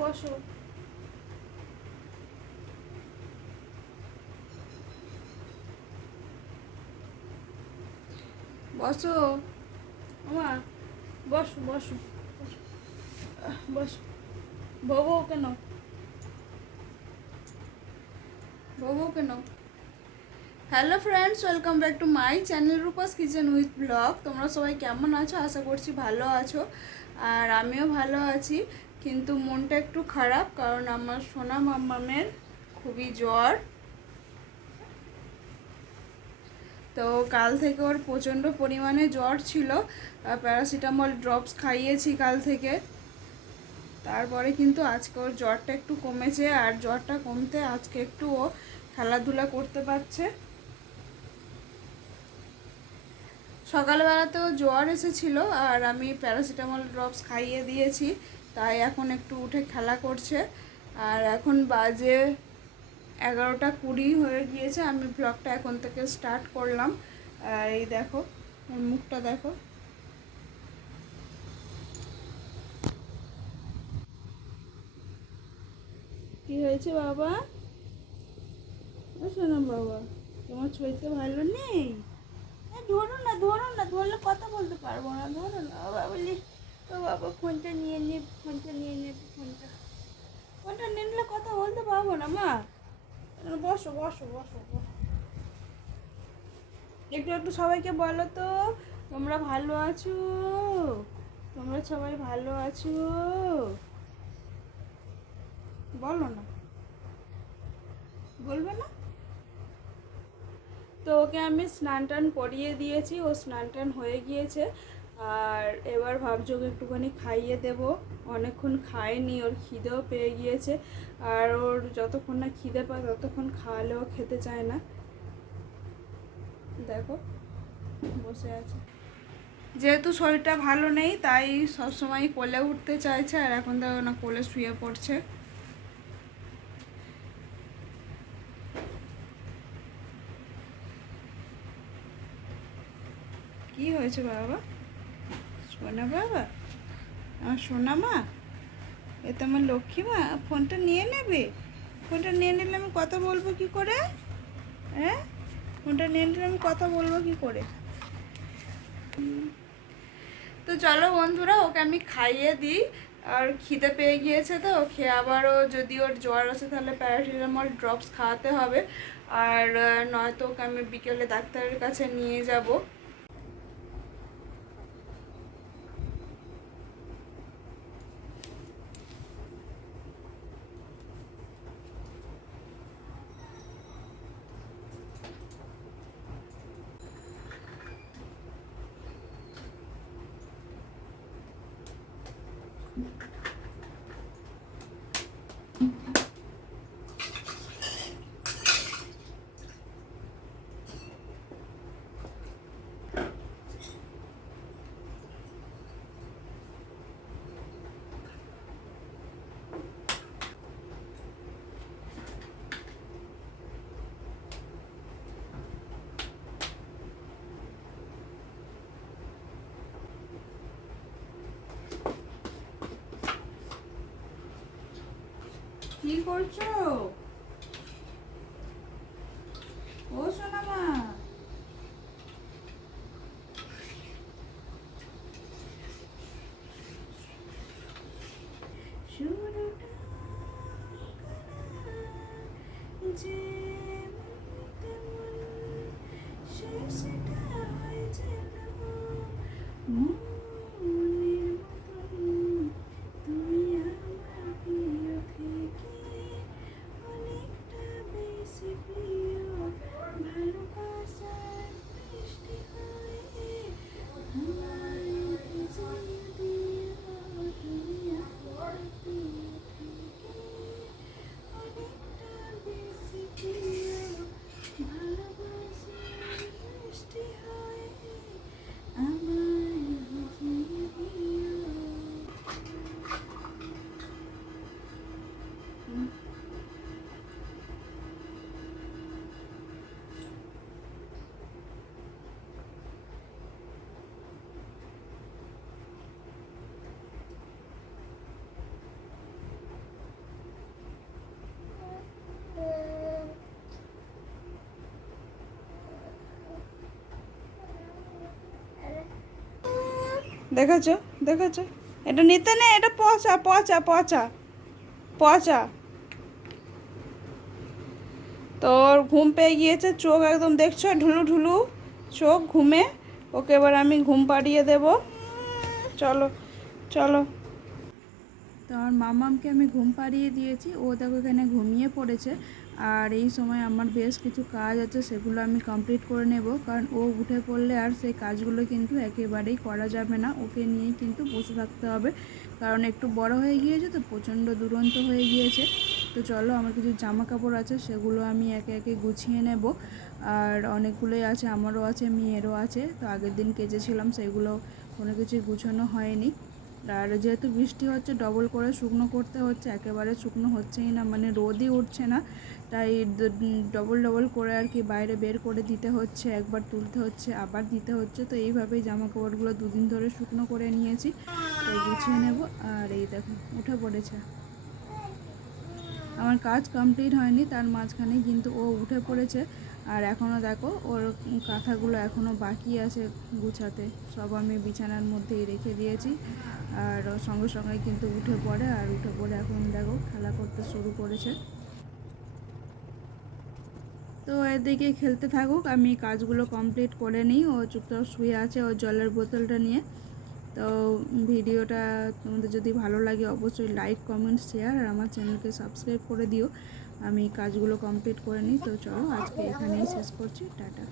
বসো। বসো আমা, বসো বসো বসো। বউ কেন, বউ কেন? Hello friends, welcome back to my channel Rupa's kitchen with blog. তোমরা সবাই কেমন আছো? আশা করছি ভালো আছো, আর আমিও ভালো আছি। কিন্তু মনটা একটু খারাপ, কারণ আমার সোনা মাম্মামের খুবই জ্বর। তো কাল থেকে ওর প্রচণ্ড পরিমাণে জ্বর ছিল, প্যারাসিটামল ড্রপস খাইয়েছি কাল থেকে। তারপরে কিন্তু আজকে ওর জ্বরটা একটু কমেছে, আর জ্বরটা কমতে আজকে একটু ও খেলাধুলা করতে পারছে। সকালবেলাতেও জ্বর এসেছিল, আর আমি প্যারাসিটামল ড্রপস খাইয়ে দিয়েছি, তাই এখন একটু উঠে খেলা করছে। আর এখন বাজে 11:20 হয়ে গিয়েছে। আমি ব্লগটা এখন থেকে স্টার্ট করলাম। এই দেখো, ওর মুখটা দেখো। কি হয়েছে বাবা? শোনো বাবা, তোমার শরীরটা ভালো নেই? ধরো না, ধরো না, ধরলে কথা বলতে পারবো না। ধরো না বাবা, বলি ও বাবা, ফোনটা নিয়ে নে, ফোনটা নিয়ে নে, ফোনটা ফোনটা নিয়ে নিলে কথা বলতে পারবো না মা। বসো বসো বসো বসো। একটু একটু সবাইকে বলো তো, তোমরা ভালো আছো? তোমরা সবাই ভালো আছো? বলো না, বলবে না? তো ওকে আমি স্নান টান করিয়ে দিয়েছি, ও স্নান টান হয়ে গিয়েছে। আর এবার ভাবছি ওকে একটুখানি খাইয়ে দেবো। অনেকক্ষণ খায়নি, ওর খিদেও পেয়ে গিয়েছে। আর ওর যতক্ষণ না খিদে পায় ততক্ষণ খাওয়ালেও খেতে চায় না। দেখো, বসে আছে। যেহেতু শরীরটা ভালো নেই, তাই সবসময় কোলে উঠতে চাইছে, আর এখন দেখো না, কোলে শুয়ে পড়ছে। কি হয়েছে বাবা? সোনা বাবা, আমার সোনা মা, এ তো আমার লক্ষ্মী মা। ফোনটা নিয়ে নেবে? ফোনটা নিয়ে নিলে আমি কথা বলবো কি করে? হ্যাঁ, ফোনটা নিয়ে নিলে আমি কথা বলবো কি করে? তো চলো বন্ধুরা, ওকে আমি খাইয়ে দিই। আর খিদে পেয়ে গিয়েছে, তো খেয়ে আবারও যদি ওর জ্বর আসে তাহলে প্যারাসিটামল ড্রপস খাওয়াতে হবে। আর নয়তো ওকে আমি বিকেলে ডাক্তারের কাছে নিয়ে যাব। কি করছো ও সোনা মা? যে দেখেছো দেখেছো, এটা নিতে নেই, এটা পচা পচা পচা পচা। তোর ঘুম পেয়ে গিয়েছে, চোখ একদম দেখছো ঢুলু ঢুলু চোখ ঘুমে। ওকে এবার আমি ঘুম পাড়িয়ে দেব, চলো চলো। তো আমার মামামকে আমি ঘুম পাড়িয়ে দিয়েছি, ও দেখো এখানে ঘুমিয়ে পড়েছে। আর এই সময় আমার বেশ কিছু কাজ আছে, সেগুলো আমি কমপ্লিট করে নেব, কারণ ও উঠে পড়লে আর সেই কাজগুলো কিন্তু একেবারেই করা যাবে না, ওকে নিয়েই কিন্তু বসে থাকতে হবে, কারণ একটু বড় হয়ে গিয়েছে তো, প্রচণ্ড দুরন্ত হয়ে গিয়েছে। তো চলো, আমার কিছু জামা কাপড় আছে, সেগুলো আমি একে একে গুছিয়ে নেব। আর অনেকগুলোই আছে, আমারও আছে, মেয়েরও আছে, তো আগের দিন কেচেছিলাম, সেগুলো কোনো কিছুই গুছানো হয়নি। আর যেহেতু বৃষ্টি হচ্ছে, ডবল করে শুকনো করতে হচ্ছে, একেবারে শুকনো হচ্ছেই না, মানে রোদই উঠছে না, তাই ডবল ডবল করে আর কি বাইরে বের করে দিতে হচ্ছে, একবার তুলতে হচ্ছে আবার দিতে হচ্ছে। তো এইভাবেই জামা কাপড়গুলো দুদিন ধরে শুকনো করে নিয়েছি, তো গুছিয়ে নেব। আর এই দেখো উঠে পড়েছে, আমার কাজ কমপ্লিট হয়নি, তার মাঝখানে কিন্তু ও উঠে পড়েছে। আর এখনও দেখো ওর কাঁথাগুলো এখনও বাকি আছে গুছাতে, সব আমি বিছানার মধ্যেই রেখে দিয়েছি। আর ও সঙ্গে সঙ্গে কিন্তু উঠে পড়ে, আর উঠে পড়ে এখন দেখো খেলা করতে শুরু করেছে। তো এদিকে খেলতে থাকুক, আমি কাজগুলো কমপ্লিট করে নিই। ও চুপচাপ শুয়ে আছে ওর জলের বোতলটা নিয়ে। তো ভিডিওটা তোমাদের যদি ভালো লাগে অবশ্যই লাইক কমেন্ট শেয়ার আর আমার চ্যানেলকে সাবস্ক্রাইব করে দিও। আমি কাজগুলো কমপ্লিট করে নিই। তো চলো আজকে এখানেই শেষ করছি, টাটা।